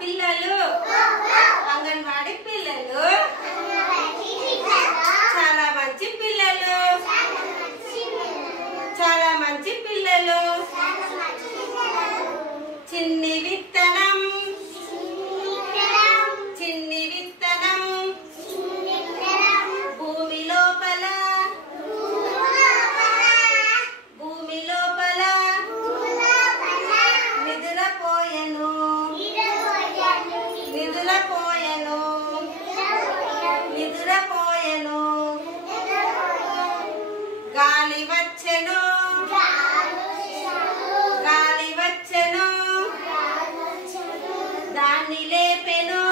పిల్లలు అంగన్వాడీ పిల్లలు చాలా మంచి పిల్లలు చాలా మంచి పిల్లలు చిన్ని విత్తనం చిన్ని విత్తనం భూమి లోపల నిద్రపోయెను నిద్రపోయెను నిద్రపోయెను గాలి వచ్చెను గాలి వచ్చెను దాన్ని లేపెను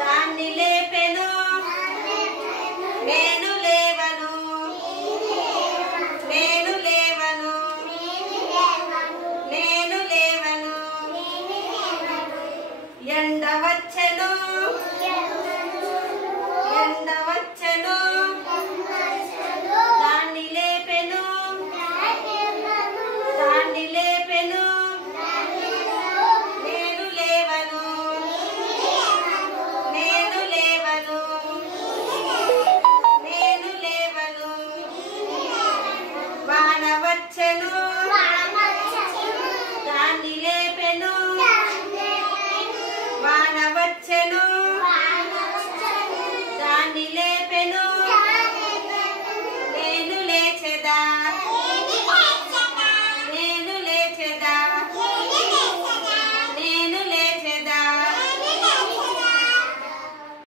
దాన్ని లేపెను నేను లేవను నేను లేవను నేను లేవను ఎండ వచ్చెను ఎండ వచ్చెను దాన్ని లేపెను దాన్ని లేపెను నేను లేవను నేను లేవను నేను లేవను వాన వచ్చెను